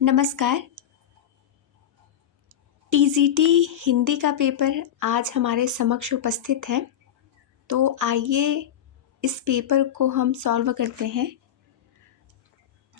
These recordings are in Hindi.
नमस्कार। टीजीटी हिंदी का पेपर आज हमारे समक्ष उपस्थित है। तो आइए इस पेपर को हम सॉल्व करते हैं।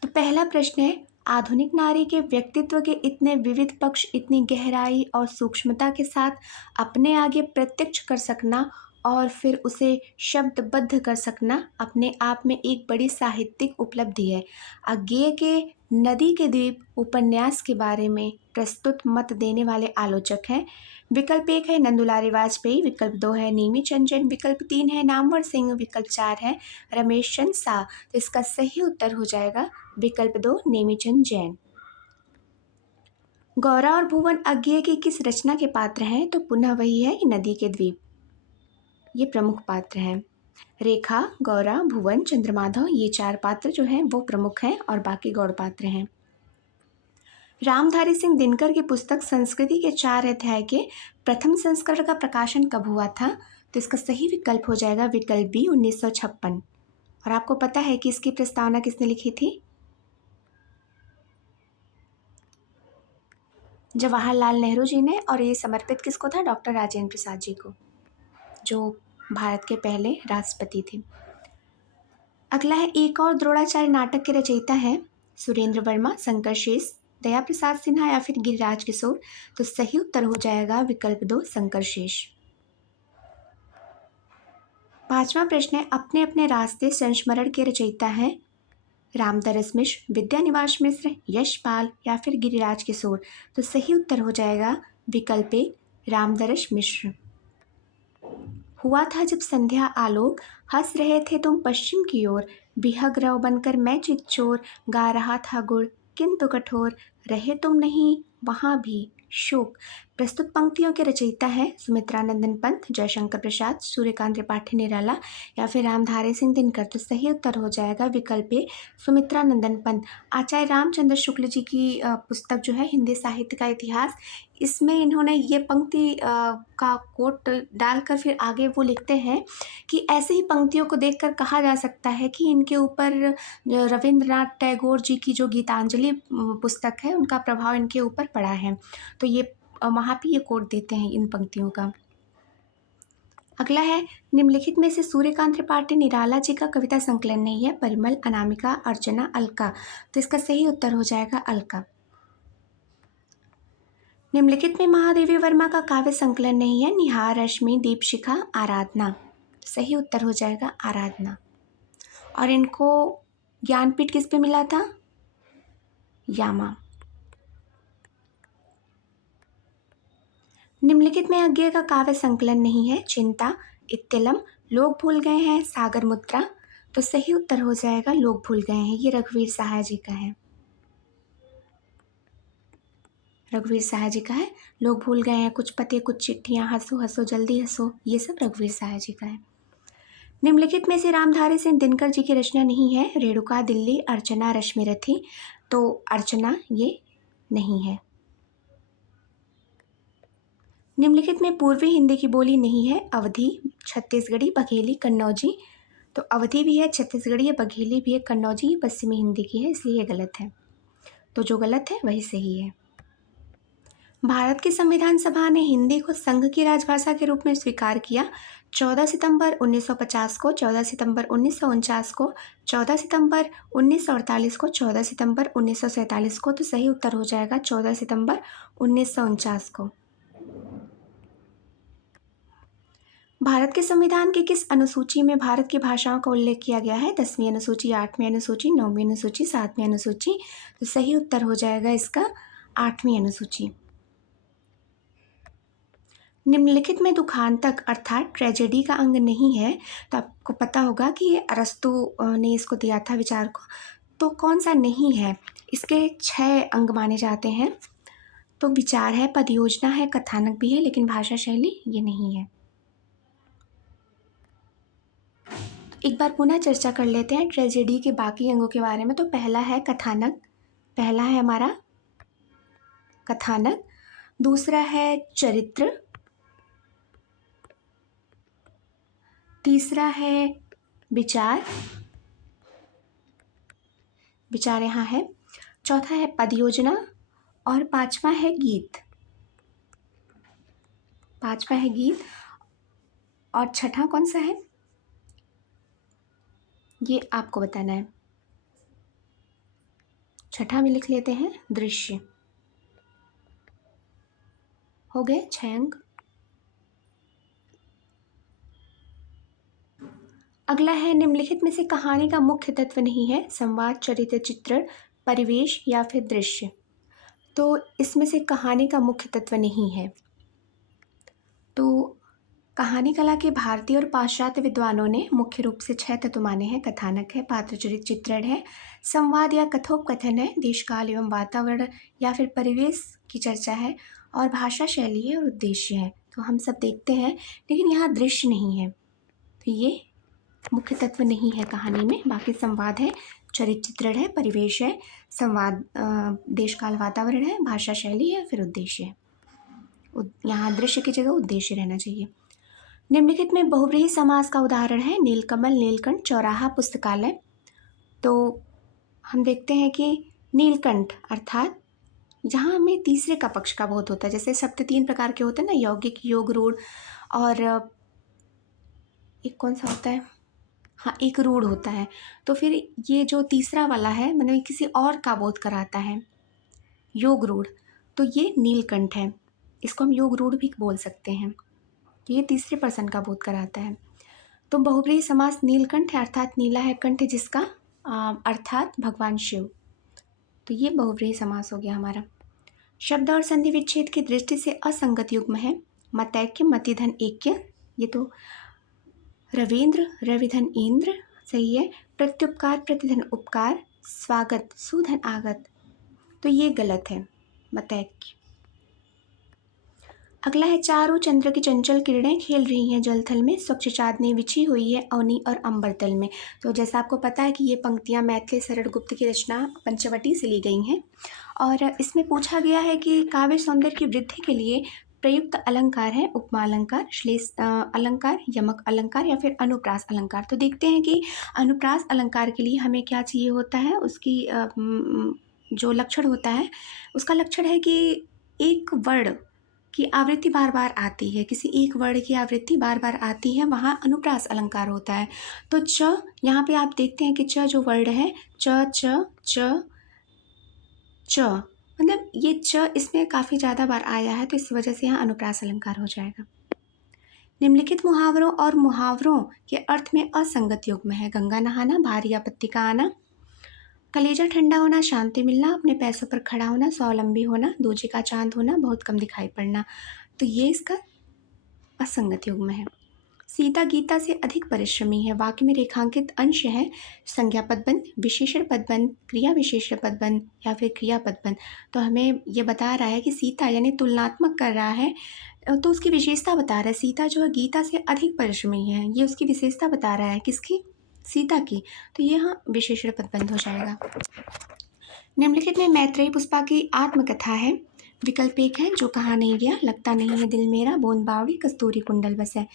तो पहला प्रश्न है, आधुनिक नारी के व्यक्तित्व के इतने विविध पक्ष इतनी गहराई और सूक्ष्मता के साथ अपने आगे प्रत्यक्ष कर सकना और फिर उसे शब्दबद्ध कर सकना अपने आप में एक बड़ी साहित्यिक उपलब्धि है। अज्ञेय के नदी के द्वीप उपन्यास के बारे में प्रस्तुत मत देने वाले आलोचक हैं। विकल्प 1 है नंदुलारी वाजपेयी, विकल्प 2 है नेमी चंद्रन, विकल्प 3 है नामवर सिंह, विकल्प 4 है रमेश चंद्र शाह। तो इसका सही उत्तर हो जाएगा विकल्प 2 नेमीचंद जैन। गौरा और भुवन अज्ञेय की किस रचना के पात्र हैं? तो पुनः वही है कि नदी के द्वीप, ये प्रमुख पात्र हैं। रेखा, गौरा, भुवन, चंद्रमाधव, ये 4 पात्र जो हैं वो प्रमुख हैं और बाकी गौड़ पात्र हैं। रामधारी सिंह दिनकर की पुस्तक संस्कृति के 4 अध्याय के प्रथम संस्करण का प्रकाशन कब हुआ था? तो इसका सही विकल्प हो जाएगा विकल्प बी 1956। और आपको पता है कि इसकी प्रस्तावना किसने लिखी थी? जवाहरलाल नेहरू जी ने। और ये समर्पित किसको था? डॉक्टर राजेंद्र प्रसाद जी को, जो भारत के पहले राष्ट्रपति थे। अगला है, एक और द्रोणाचार्य नाटक के रचयिता हैं सुरेंद्र वर्मा, शंकर शेष, दया प्रसाद सिन्हा या फिर गिरिराज किशोर। तो सही उत्तर हो जाएगा विकल्प 2 शंकर शेष। पांचवा प्रश्न है, अपने अपने रास्ते संस्मरण के रचयिता हैं रामदरस मिश्र, विद्यानिवास मिश्र, यशपाल या फिर गिरिराज किशोर। तो सही उत्तर हो जाएगा विकल्प 1 रामदरस मिश्र। हुआ था जब संध्या आलोक, हंस रहे थे तुम पश्चिम की ओर, बिहग रव बनकर मैं चितचोर, गा रहा था गुड़ किंतु कठोर, रहे तुम नहीं वहाँ भी शोक। प्रस्तुत पंक्तियों के रचयिता है सुमित्रा नंदन पंत, जयशंकर प्रसाद, सूर्यकांत त्रिपाठी निराला या फिर रामधारी सिंह दिनकर। तो सही उत्तर हो जाएगा विकल्प ए सुमित्रा नंदन पंत। आचार्य रामचंद्र शुक्ल जी की पुस्तक जो है हिंदी साहित्य का इतिहास, इसमें इन्होंने ये पंक्ति का कोट डालकर फिर आगे वो लिखते हैं कि ऐसे ही पंक्तियों को देखकर कहा जा सकता है कि इनके ऊपर रविंद्रनाथ टैगोर जी की जो गीतांजलि पुस्तक है उनका प्रभाव इनके ऊपर पड़ा है। तो ये वहाँ पे ये कोट देते हैं इन पंक्तियों का। अगला है, निम्नलिखित में से सूर्यकांत त्रिपाठी निराला जी का कविता संकलन नहीं है? परिमल, अनामिका, अर्चना, अलका। तो इसका सही उत्तर हो जाएगा अलका। निम्नलिखित में महादेवी वर्मा का काव्य संकलन नहीं है? निहार, रश्मि, दीपशिखा, आराधना। सही उत्तर हो जाएगा आराधना। और इनको ज्ञानपीठ किस पे मिला था? यामा। निम्नलिखित में अज्ञेय का काव्य संकलन नहीं है? चिंता, इत्तिलम, लोग भूल गए हैं, सागर मुद्रा। तो सही उत्तर हो जाएगा लोग भूल गए हैं, ये रघुवीर सहाय जी का है। रघुवीर सहाय जी का है। लोग भूल गए हैं, कुछ पते कुछ चिट्ठियां, हंसो हंसो जल्दी हंसो, ये सब रघुवीर सहाय जी का है। निम्नलिखित में से रामधारी सिंह दिनकर जी की रचना नहीं है? रेणुका, दिल्ली, अर्चना, रश्मिरथी। तो अर्चना ये नहीं है। निम्नलिखित में पूर्वी हिंदी की बोली नहीं है? अवधी, छत्तीसगढ़ी, बघेली, कन्नौजी। तो अवधी भी है, छत्तीसगढ़ी है, बघेली भी है, कन्नौजी ये पश्चिमी हिंदी की है, इसलिए ये गलत है। तो जो गलत है वही सही है। भारत की संविधान सभा ने हिंदी को संघ की राजभाषा के रूप में स्वीकार किया 14 सितंबर 1950 को, 14 सितंबर 1949 को, 14 सितंबर 1948 को, 14 सितंबर 1947 को। तो सही उत्तर हो जाएगा 14 सितंबर 1949 को। भारत के संविधान की किस अनुसूची में भारत की भाषाओं का उल्लेख किया गया है? 10वीं अनुसूची, 8वीं अनुसूची, 9वीं अनुसूची, 7वीं अनुसूची। तो सही उत्तर हो जाएगा इसका 8वीं अनुसूची। निम्नलिखित में दुखांतक अर्थात ट्रेजेडी का अंग नहीं है? तो आपको पता होगा कि ये अरस्तु ने इसको दिया था विचार को। तो कौन सा नहीं है? इसके 6 अंग माने जाते हैं। तो विचार है, पदयोजना है, कथानक भी है, लेकिन भाषा शैली ये नहीं है। एक बार पुनः चर्चा कर लेते हैं ट्रेजेडी के बाकी अंगों के बारे में। तो पहला है कथानक, पहला है हमारा कथानक। दूसरा है चरित्र, तीसरा है विचार, विचार यहाँ है। चौथा है पद योजना और पांचवा है गीत। पांचवा है गीत और छठा कौन सा है ये आपको बताना है। छठा में लिख लेते हैं दृश्य। हो गए 6 अंक। अगला है निम्नलिखित में से कहानी का मुख्य तत्व नहीं है, संवाद, चरित्र, चित्रण, परिवेश या फिर दृश्य। तो इसमें से कहानी का मुख्य तत्व नहीं है। तो कहानी कला के भारतीय और पाश्चात्य विद्वानों ने मुख्य रूप से 6 तत्व माने हैं। कथानक है, पात्र चरित्र चित्रण है, संवाद या कथोपकथन है, देशकाल एवं वातावरण या फिर परिवेश की चर्चा है, और भाषा शैली है और उद्देश्य है। तो हम सब देखते हैं, लेकिन यहाँ दृश्य नहीं है, तो ये मुख्य तत्व नहीं है कहानी में। बाकी संवाद है, चरित्र चित्रण है, परिवेश है, संवाद, देशकाल वातावरण है, भाषा शैली है, फिर उद्देश्य है। यहाँ दृश्य की जगह उद्देश्य रहना चाहिए। निम्नलिखित में बहुव्रीहि समास का उदाहरण है नीलकमल, नीलकंठ, चौराहा, पुस्तकालय। तो हम देखते हैं कि नीलकंठ अर्थात जहाँ हमें तीसरे का पक्ष का बोध होता है। जैसे शब्द 3 प्रकार के होते हैं ना, यौगिक, योग, रूढ़, और एक कौन सा होता है, हाँ एक रूढ़ होता है। तो फिर ये जो तीसरा वाला है मतलब किसी और का बोध कराता है, योग रूढ़, तो ये नीलकंठ है। इसको हम योग रूढ़ भी बोल सकते हैं। ये तीसरे पर्सन का बोध कराता है। तो बहुव्रीहि समास नीलकंठ है अर्थात नीला है कंठ जिसका, अर्थात भगवान शिव। तो ये बहुव्रीहि समास हो गया हमारा। शब्द और संधि विच्छेद की दृष्टि से असंगत युग्म है मतैक्य, मतिधन ऐक्य, ये तो रविंद्र, रविधन इंद्र, सही है। प्रत्युपकार, प्रतिधन उपकार, स्वागत, सुधन आगत, तो ये गलत है, मतैक्य। अगला है चारों चंद्र की चंचल किरणें खेल रही हैं जलथल में, स्वच्छ चांदनी बिछी हुई है अवनी और अंबरतल में। तो जैसा आपको पता है कि ये पंक्तियाँ मैथिली शरण गुप्त की रचना पंचवटी से ली गई हैं, और इसमें पूछा गया है कि काव्य सौंदर्य की वृद्धि के लिए प्रयुक्त अलंकार है उपमा अलंकार, श्लेष अलंकार, यमक अलंकार या फिर अनुप्रास अलंकार। तो देखते हैं कि अनुप्रास अलंकार के लिए हमें क्या चाहिए होता है, उसकी जो लक्षण होता है, उसका लक्षण है कि एक वर्ण की आवृत्ति बार बार आती है, किसी एक वर्ण की आवृत्ति बार बार आती है, वहाँ अनुप्रास अलंकार होता है। तो च, यहाँ पे आप देखते हैं कि च जो वर्ण है, च च च च, मतलब ये च इसमें काफ़ी ज़्यादा बार आया है, तो इस वजह से यहाँ अनुप्रास अलंकार हो जाएगा। निम्नलिखित मुहावरों और मुहावरों के अर्थ में असंगत युग्म है गंगा नहाना, भारी आपत्ति का आना, कलेजा ठंडा होना, शांति मिलना, अपने पैसों पर खड़ा होना, स्वावलंबी होना, दूजे का चांद होना, बहुत कम दिखाई पड़ना। तो ये इसका असंगत युग्म है। सीता गीता से अधिक परिश्रमी है, वाक्य में रेखांकित अंश है संज्ञा पदबंध, विशेषण पदबंध, क्रिया विशेषण पदबंध या फिर क्रिया पदबंध। तो हमें ये बता रहा है कि सीता यानी तुलनात्मक कर रहा है, तो उसकी विशेषता बता रहा है। सीता जो है गीता से अधिक परिश्रमी है, ये उसकी विशेषता बता रहा है, किसकी, सीता की। तो ये यहाँ विशेषण पदबंध हो जाएगा। निम्नलिखित में मैत्रेयी पुष्पा की आत्मकथा है। विकल्प 1 है जो कहा नहीं गया, लगता नहीं है दिल मेरा, बूंद बावड़ी, कस्तूरी कुंडल बसे।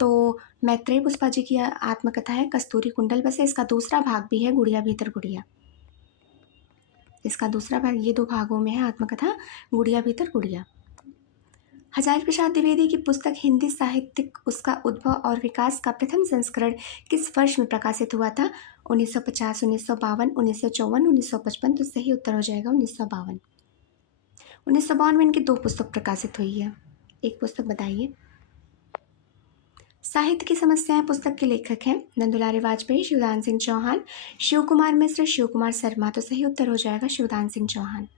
तो मैत्रेयी पुष्पा जी की आत्मकथा है कस्तूरी कुंडल बसे। इसका दूसरा भाग भी है गुड़िया भीतर गुड़िया। इसका दूसरा भाग, ये 2 भागों में है आत्मकथा, गुड़िया भीतर गुड़िया। हजारी प्रसाद द्विवेदी की पुस्तक हिंदी साहित्यिक उसका उद्भव और विकास का प्रथम संस्करण किस वर्ष में प्रकाशित हुआ था? 1950, 1952, 1954, 1955। तो सही उत्तर हो जाएगा 1952। 1952 में इनकी 2 पुस्तक प्रकाशित हुई है। एक पुस्तक बताइए। साहित्य की समस्याएं पुस्तक के लेखक हैं नंदुलारे वाजपेयी, शिवदान सिंह चौहान, शिव कुमार मिश्र, शिव कुमार शर्मा। तो सही उत्तर हो जाएगा शिवदान सिंह चौहान।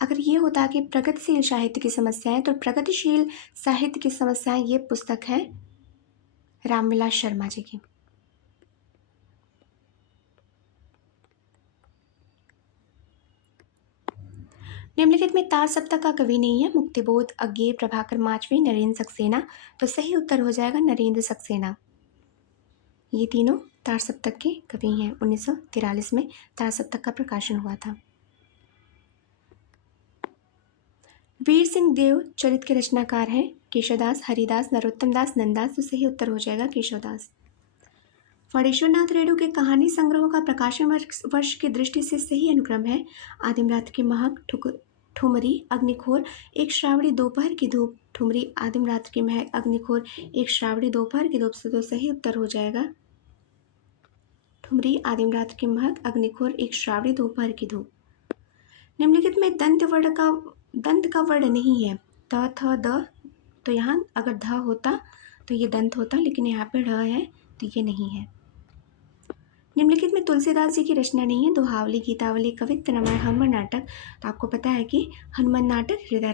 अगर ये होता कि प्रगतिशील साहित्य की समस्याएं, तो प्रगतिशील साहित्य की समस्याएं ये पुस्तक है रामविलास शर्मा जी की। निम्नलिखित में तार सप्तक का कवि नहीं है, मुक्तिबोध, अज्ञेय, प्रभाकर माचवी, नरेंद्र सक्सेना। तो सही उत्तर हो जाएगा नरेंद्र सक्सेना। ये तीनों तार सप्तक के कवि हैं। 1943 में तार सप्तक का प्रकाशन हुआ था। वीर सिंह देव चरित के रचनाकार हैं केशवदास, हरिदास, नरोत्तम दास, नंददास। तो सही उत्तर हो जाएगा केशवदास। फणीश्वरनाथ रेणु के कहानी संग्रहों का प्रकाशन वर्ष की दृष्टि से सही अनुक्रम है आदिम रात की महक, ठुमरी, अग्निखोर, एक श्रावणी दोपहर की धूप। ठुमरी, आदिम रात की महक, अग्निखोर, एक श्रावणी दोपहर की धूप से तो सही उत्तर हो जाएगा ठुमरी, आदिम रात की महक, अग्निखोर, एक श्रावणी दोपहर की धूप। निम्नलिखित में दंत का वर्ण नहीं है। त, थ, द, तो यहाँ अगर ध होता तो ये दंत होता, लेकिन यहाँ पे ढ है तो ये नहीं है। निम्नलिखित में तुलसीदास जी की रचना नहीं है। दोहावली, गीतावली, कवित्त, रामायण, हनुमान नाटक। तो आपको पता है कि हनुमान नाटक हृदय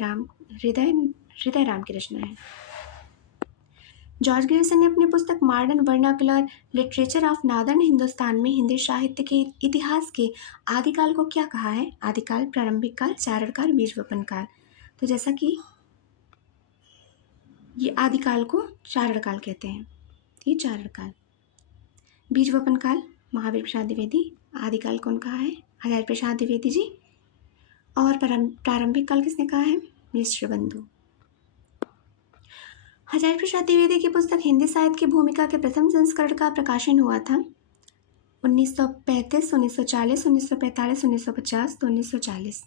राम की रचना है। जॉर्ज ग्रेसन ने अपनी पुस्तक modern vernacular literature of northern Hindustan में हिंदी साहित्य के इतिहास के आदिकाल को क्या कहा है? आदिकाल, प्रारंभिक काल, चारण काल, बीज वपन काल। तो जैसा कि ये आदिकाल को चारण काल कहते हैं, ये चारण काल। बीज वपन काल महावीर प्रसाद द्विवेदी। आदिकाल कौन कहा है? हजारी प्रसाद द्विवेदी जी। और प्रारंभिक काल किसने कहा है? मिश्र बंधु। हजारी प्रसाद द्विवेदी की पुस्तक हिंदी साहित्य की भूमिका के प्रथम संस्करण का प्रकाशन हुआ था 1935, 1940, 1945, 1950, तो 1940।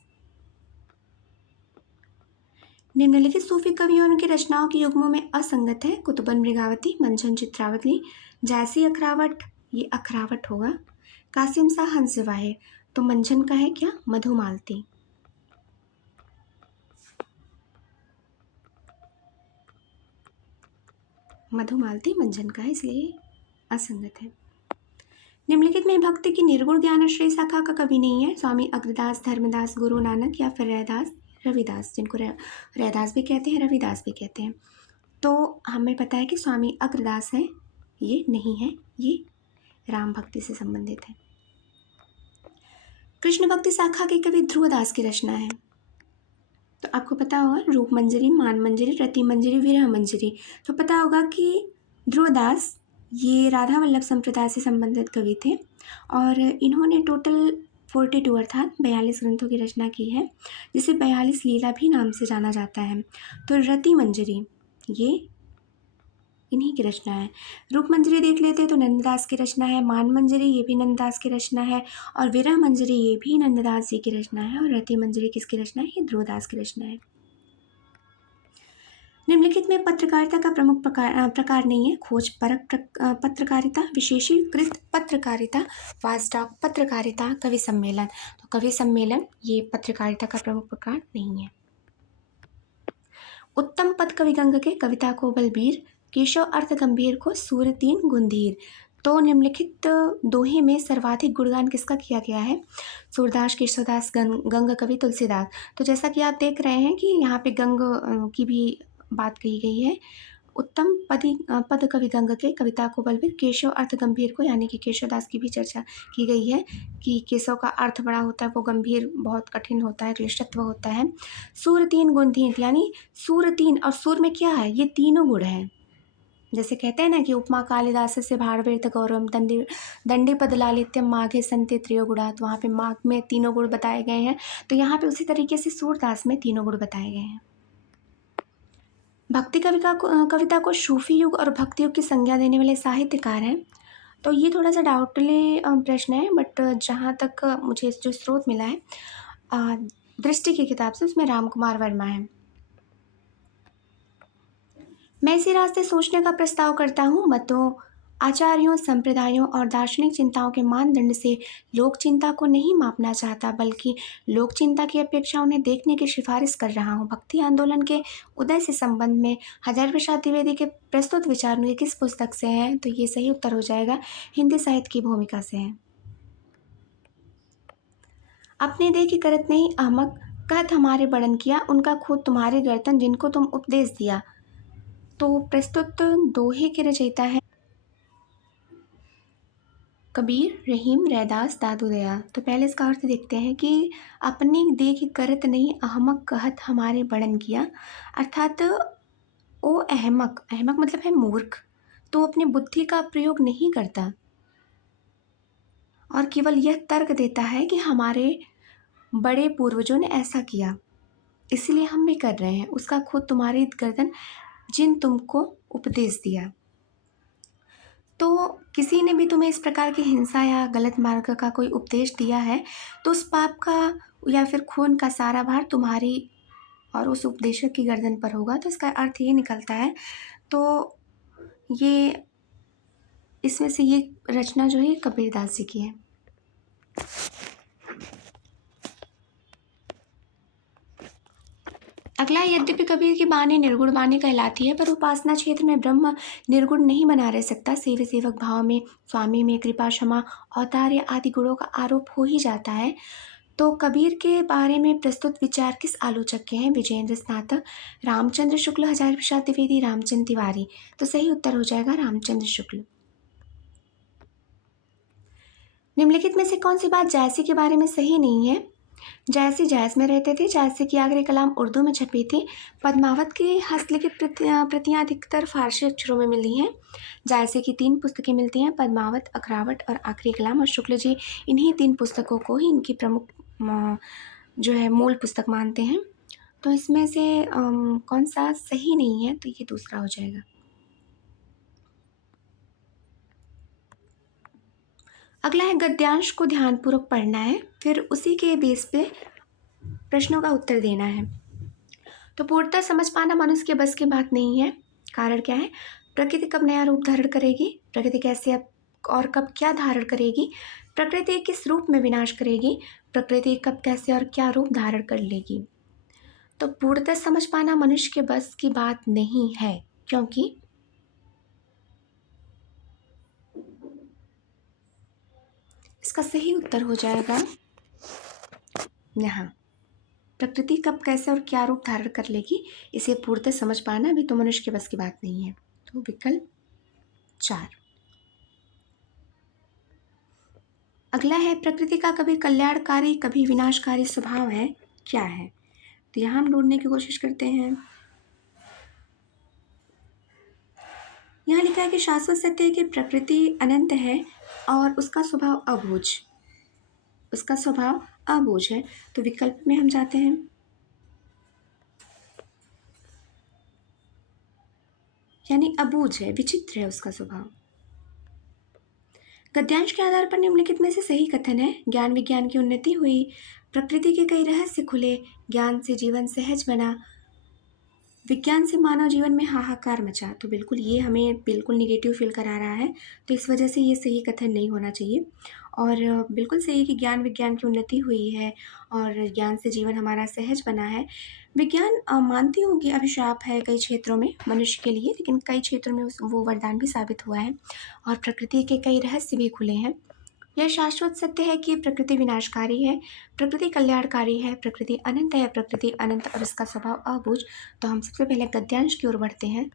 निम्नलिखित सूफी कवियों और उनकी रचनाओं के युग्मों में असंगत है। कुतुबन मृगावती, मंझन चित्रावली, जैसी अखरावट, ये अखरावट होगा। कासिम शाह हंस जवाहिर, तो मंझन का है क्या? मधुमालती। मधुमालती मंझन का है, इसलिए असंगत है। निम्नलिखित में भक्ति की निर्गुण ज्ञानाश्रय शाखा का कवि नहीं है। स्वामी अग्रदास, धर्मदास, गुरु नानक या फिर रविदास, जिनको रैदास भी कहते हैं, रविदास भी कहते हैं। तो हमें पता है कि स्वामी अग्रदास है, ये नहीं है, ये राम भक्ति से संबंधित है। कृष्ण भक्ति शाखा के कवि ध्रुवदास की रचना है। तो आपको पता होगा रूप मंजरी, मान मंजरी, रति मंजरी, विरह मंजरी। तो पता होगा कि ध्रुवदास ये राधा वल्लभ संप्रदाय से संबंधित कवि थे और इन्होंने टोटल 42 अर्थात 42 ग्रंथों की रचना की है, जिसे 42 लीला भी नाम से जाना जाता है। तो रति मंजरी ये इन्हीं की रचना है। रूप मंजरी देख लेते हैं तो नंददास की रचना है। मान मंजरी ये भी नंददास की रचना है और विरह मंजरी ये भी नंददास जी की रचना है। और रति मंजरी किसकी रचना है? ये ध्रुवदास की रचना है। निम्नलिखित में पत्रकारिता का प्रमुख प्रकार नहीं है। खोज परक पत्रकारिता, विशेषीकृत पत्रकारिता, वाचडॉग पत्रकारिता, कवि सम्मेलन। तो कवि सम्मेलन ये पत्रकारिता का प्रमुख प्रकार नहीं है। उत्तम पद कवि गंग के, कविता को बलबीर, केशव अर्थ गंभीर को सूरतीन गुंधीर। तो निम्नलिखित दोहे में सर्वाधिक गुणगान किसका किया गया है? सूरदास, केशवदास, गंग कवि, तुलसीदास। तो जैसा कि आप देख रहे हैं कि यहाँ पे गंग की भी बात कही गई है। उत्तम पद कवि गंग के, कविता को बलबीर, केशव अर्थ गंभीर को, यानी कि केशवदास की भी चर्चा की गई है कि केशव का अर्थ बड़ा होता है, वो गंभीर बहुत कठिन होता है, क्लिष्टत्व होता है। सूर तीन गुणधीर, यानी सूर तीन, और सूर में क्या है? ये तीनों गुण हैं। जैसे कहते हैं ना कि उपमा कालिदास से भारवेर्त गौरवम दंडी पद लालित्यम माघे संते त्रियो गुणा। तो वहाँ पे माघ में तीनों गुण बताए गए हैं। तो यहाँ पे उसी तरीके से सूरदास में तीनों गुण बताए गए हैं। भक्ति कविता को सूफी युग और भक्ति युग की संज्ञा देने वाले साहित्यकार हैं। तो ये थोड़ा सा डाउटली प्रश्न है, बट जहाँ तक मुझे जो स्रोत मिला है दृष्टि की किताब से, उसमें राम कुमार वर्मा है। मैं इसी रास्ते सोचने का प्रस्ताव करता हूँ। मतों, आचार्यों, संप्रदायों और दार्शनिक चिंताओं के मानदंड से लोक चिंता को नहीं मापना चाहता, बल्कि लोक चिंता की अपेक्षा उन्हें देखने की सिफारिश कर रहा हूँ। भक्ति आंदोलन के उदय से संबंध में हजारी प्रसाद द्विवेदी के प्रस्तुत विचार उनके किस पुस्तक से हैं? तो ये सही उत्तर हो जाएगा हिंदी साहित्य की भूमिका से है। अपने देह की करत नहीं अहमक, कहत हमारे बड़न किया, उनका खुद तुम्हारे गर्दन, जिनको तुम उपदेश दिया। तो प्रस्तुत दोहे के रचयिता है कबीर, रहीम, रैदास, दादू दया। तो पहले इसका अर्थ देखते हैं कि अपनी देह की करत नहीं अहमक, कहत हमारे बड़न किया। अर्थात ओ अहमक, अहमक मतलब है मूर्ख, तो अपनी बुद्धि का प्रयोग नहीं करता और केवल यह तर्क देता है कि हमारे बड़े पूर्वजों ने ऐसा किया, इसलिए हम भी कर रहे हैं। उसका खुद तुम्हारी गर्दन, जिन तुमको उपदेश दिया। तो किसी ने भी तुम्हें इस प्रकार की हिंसा या गलत मार्ग का कोई उपदेश दिया है तो उस पाप का या फिर खून का सारा भार तुम्हारी और उस उपदेशक की गर्दन पर होगा। तो इसका अर्थ ये निकलता है, तो ये इसमें से ये रचना जो है कबीरदास जी की है। अगला, यद्यपि कबीर की वाणी निर्गुण वाणी कहलाती है, पर उपासना क्षेत्र में ब्रह्म निर्गुण नहीं बना रह सकता। सेवी सेवक भाव में, स्वामी में कृपा, क्षमा, औदार्य आदि गुणों का आरोप हो ही जाता है। तो कबीर के बारे में प्रस्तुत विचार किस आलोचक के हैं? विजेंद्र स्नातक, रामचंद्र शुक्ल, हजारी प्रसाद द्विवेदी, रामचंद्र तिवारी। तो सही उत्तर हो जाएगा रामचंद्र शुक्ल। निम्नलिखित में से कौन सी बात जायसी के बारे में सही नहीं है? जायसी जायस में रहते थे। जायसी की आखिरी कलाम उर्दू में छपी थी। पद्मावत की हस्तलिखित प्रतियां अधिकतर फारसी अक्षरों में मिली हैं। जायसी की 3 पुस्तकें मिलती हैं, पद्मावत, अखरावट और आखिरी कलाम, और शुक्ल जी इन्हीं 3 पुस्तकों को ही इनकी प्रमुख जो है मूल पुस्तक मानते हैं। तो इसमें से कौन सा सही नहीं है? तो ये दूसरा हो जाएगा। अगला है, गद्यांश को ध्यानपूर्वक पढ़ना है, फिर उसी के बेस पे प्रश्नों का उत्तर देना है। तो पूर्णतः समझ पाना मनुष्य के बस की बात नहीं है। कारण क्या है? प्रकृति कब नया रूप धारण करेगी, प्रकृति कैसे अब और कब क्या धारण करेगी, प्रकृति किस रूप में विनाश करेगी, प्रकृति कब कैसे और क्या रूप धारण कर लेगी। तो पूर्णतः समझ पाना मनुष्य के बस की बात नहीं है, क्योंकि इसका सही उत्तर हो जाएगा यहाँ, प्रकृति कब कैसे और क्या रूप धारण कर लेगी, इसे पूर्णतः समझ पाना भी तो मनुष्य के बस की बात नहीं है। तो विकल्प 4। अगला है, प्रकृति का कभी कल्याणकारी कभी विनाशकारी स्वभाव है, क्या है? तो यहाँ हम ढूंढने की कोशिश करते हैं। यहाँ लिखा है कि शाश्वत सत्य है कि प्रकृति अनंत है और उसका स्वभाव अबूझ, उसका स्वभाव अबूझ है। तो विकल्प में हम जाते हैं। यानी अबूझ है, विचित्र है उसका स्वभाव। गद्यांश के आधार पर निम्नलिखित में से सही कथन है। ज्ञान विज्ञान की उन्नति हुई, प्रकृति के कई रहस्य खुले, ज्ञान से जीवन सहज बना, विज्ञान से मानव जीवन में हाहाकार मचा। तो बिल्कुल ये हमें बिल्कुल निगेटिव फील करा रहा है, तो इस वजह से ये सही कथन नहीं होना चाहिए। और बिल्कुल सही है कि ज्ञान विज्ञान की उन्नति हुई है और ज्ञान से जीवन हमारा सहज बना है। विज्ञान मानती हूँ कि अभिशाप है कई क्षेत्रों में मनुष्य के लिए, लेकिन कई क्षेत्रों में वो वरदान भी साबित हुआ है और प्रकृति के कई रहस्य भी खुले हैं। यह शाश्वत सत्य है कि प्रकृति विनाशकारी है, प्रकृति कल्याणकारी है, प्रकृति अनंत है, प्रकृति अनंत और इसका स्वभाव अबूझ। तो हम सबसे पहले गद्यांश की ओर बढ़ते हैं,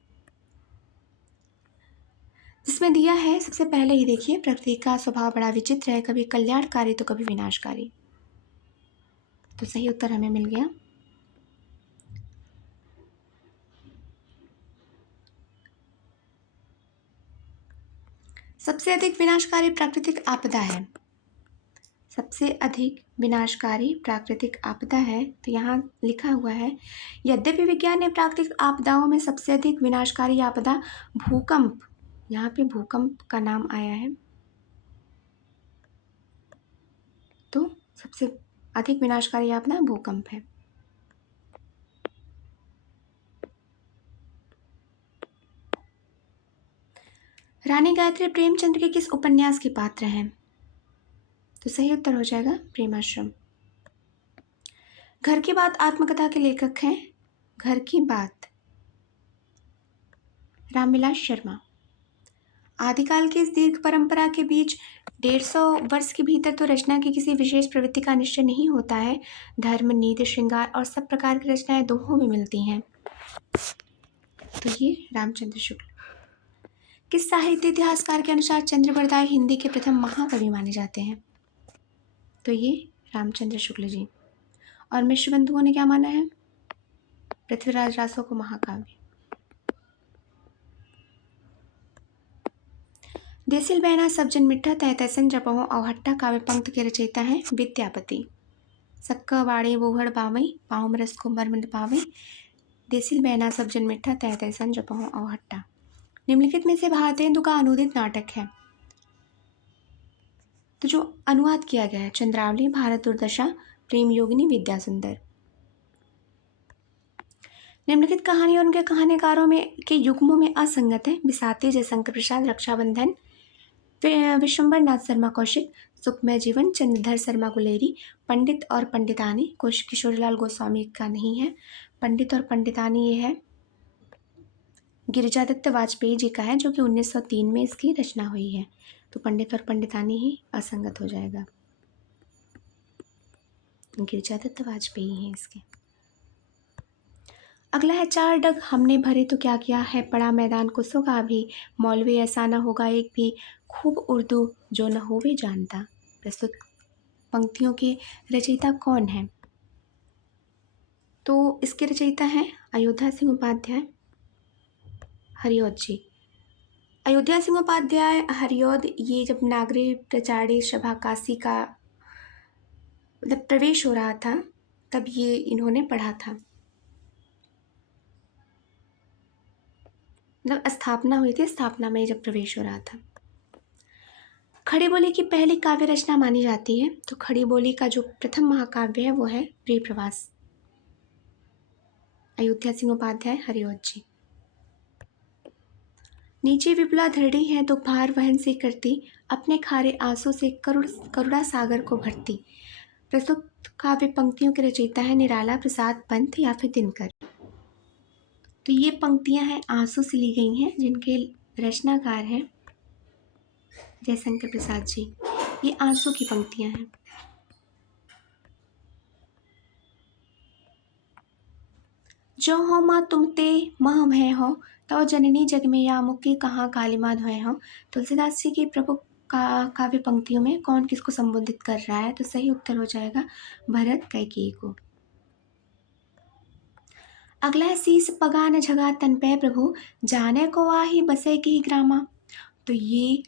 जिसमें दिया है सबसे पहले ही देखिए, प्रकृति का स्वभाव बड़ा विचित्र है, कभी कल्याणकारी तो कभी विनाशकारी। तो सही उत्तर हमें मिल गया। सबसे अधिक विनाशकारी प्राकृतिक आपदा है, सबसे अधिक विनाशकारी प्राकृतिक आपदा है। तो यहाँ लिखा हुआ है, यद्यपि विज्ञान ने प्राकृतिक आपदाओं में सबसे अधिक विनाशकारी आपदा भूकंप, यहाँ पे भूकंप का नाम आया है, तो सबसे अधिक विनाशकारी आपदा भूकंप है। रानी गायत्री प्रेमचंद्र के किस उपन्यास के पात्र हैं? तो सही उत्तर हो जाएगा प्रेमाश्रम। घर की बात आत्मकथा के लेखक हैं, घर की बात रामविलास शर्मा। आदिकाल की इस दीर्घ परंपरा के बीच 150 वर्ष के भीतर तो रचना की किसी विशेष प्रवृत्ति का निश्चय नहीं होता है। धर्म, नीति, श्रृंगार और सब प्रकार की रचनाएं दोहों में मिलती हैं। तो ये रामचंद्र शुक्ल। किस साहित्य इतिहासकार के अनुसार चंद्र बरदाई हिंदी के प्रथम महाकवि माने जाते हैं? तो ये रामचंद्र शुक्ल जी। और मिश्र बंधुओं ने क्या माना है? पृथ्वीराज रासो को महाकाव्य। देसिल बैना सब जन मिठा तहतैसन जपहो अवहट्टा काव्य पंक्ति के रचयिता हैं विद्यापति। सक्का वाड़े बोहड़ पावई पाँव रस को मर्म पावई, देसिल बैना सब जन मिठा तहतैसन जपहो अवहट्टा। निम्नलिखित में से भारतेंदु का अनुदित नाटक है। तो जो अनुवाद किया गया है, चंद्रावली, भारत दुर्दशा, प्रेम योगिनी, विद्या सुंदर। निम्नलिखित कहानी और उनके कहानीकारों में के युग्मों में असंगत है। बिसाती, जयशंकर प्रसाद, रक्षाबंधन, विश्वम्बर नाथ शर्मा कौशिक, सुखमय जीवन, चंद्रधर शर्मा गुलेरी, पंडित और पंडितानी, किशोरीलाल गोस्वामी का नहीं है। पंडित और पंडितानी ये है गिरिजादत्त वाजपेयी जी का है, जो कि 1903 में इसकी रचना हुई है। तो पंडित और पंडितानी ही असंगत हो जाएगा। गिरिजादत्त वाजपेयी हैं इसके। अगला है, चार डग हमने भरे तो क्या किया है, पड़ा मैदान कुसों का भी, मौलवी ऐसा न होगा एक भी, खूब उर्दू जो न होवे जानता। प्रस्तुत पंक्तियों के रचयिता कौन है? तो इसके रचयिता हैं अयोध्या सिंह उपाध्याय, हरिऔध जी। अयोध्या सिंह उपाध्याय, हरिऔध, ये जब नागरी प्रचारी सभा काशी का मतलब प्रवेश हो रहा था, तब ये इन्होंने पढ़ा था। मतलब स्थापना हुई थी, स्थापना में जब प्रवेश हो रहा था। खड़ी बोली की पहली काव्य रचना मानी जाती है। तो खड़ी बोली का जो प्रथम महाकाव्य है वो है प्रिय प्रवास। अयोध्या सिंह उपाध्याय, हरिऔध जी। नीचे विपुला धरती है तो भार वहन से करती, अपने खारे आंसू से करुणा सागर को भरती। प्रस्तुत काव्य पंक्तियों के रचयिता है निराला प्रसाद पंत या फिर दिनकर। तो ये पंक्तियां हैं आंसू से ली गई हैं, जिनके रचनाकार हैं जयशंकर प्रसाद जी। ये आंसू की पंक्तियां हैं। जो हो माँ तुम ते मह भय हो, तो जननी जग में या मुक्ति कहाँ कालिमा धोए हो। तुलसीदास जी की प्रमुख काव्य पंक्तियों में कौन किसको संबोधित कर रहा है? तो सही उत्तर हो जाएगा भरत कैकेयी को। अगला है, शीस पगा न झगा तन पे प्रभु, जाने को आही बसे की ग्रामा। तो ये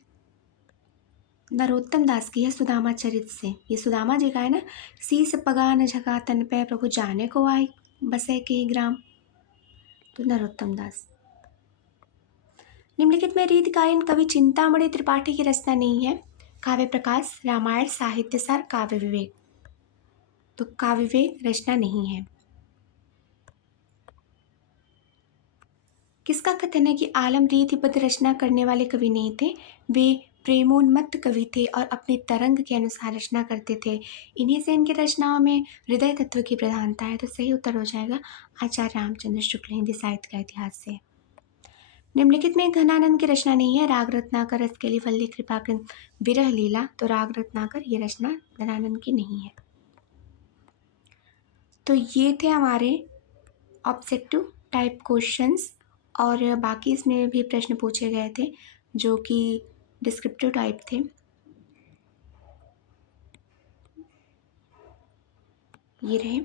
नरोत्तम दास की है सुदामा चरित से। ये सुदामा जी का है ना, शीस पगा न झगा तन पे प्रभु, जाने को आही बसे के ग्राम। तो नरोत्तम दास। निम्नलिखित में रीतकालीन कवि चिंतामणि त्रिपाठी की रचना नहीं है। काव्य प्रकाश, रामायण, साहित्यसार, काव्य विवेक। तो काव्य विवेक रचना नहीं है। किसका कथन है कि आलम रीतिबद्ध रचना करने वाले कवि नहीं थे, वे प्रेमोन्मत्त कवि थे और अपने तरंग के अनुसार रचना करते थे। इन्हीं से इनकी रचनाओं में हृदय तत्व की प्रधानता है। तो सही उत्तर हो जाएगा आचार्य रामचंद्र शुक्ल, हिंदी साहित्य का इतिहास से। निम्नलिखित में घनानंद की रचना नहीं है। राग रत्नाकर, रसकेली वल्ली, कृपाकृत, विरह लीला। तो राग रत्नाकर ये रचना घनानंद की नहीं है। तो ये थे हमारे ऑब्जेक्टिव टाइप क्वेश्चंस, और बाकी इसमें भी प्रश्न पूछे गए थे जो कि डिस्क्रिप्टिव टाइप थे। ये रहे।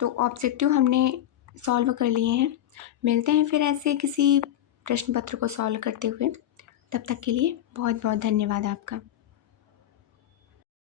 तो ऑब्जेक्टिव हमने सॉल्व कर लिए हैं। मिलते हैं फिर ऐसे किसी प्रश्न पत्र को सॉल्व करते हुए। तब तक के लिए बहुत बहुत धन्यवाद आपका।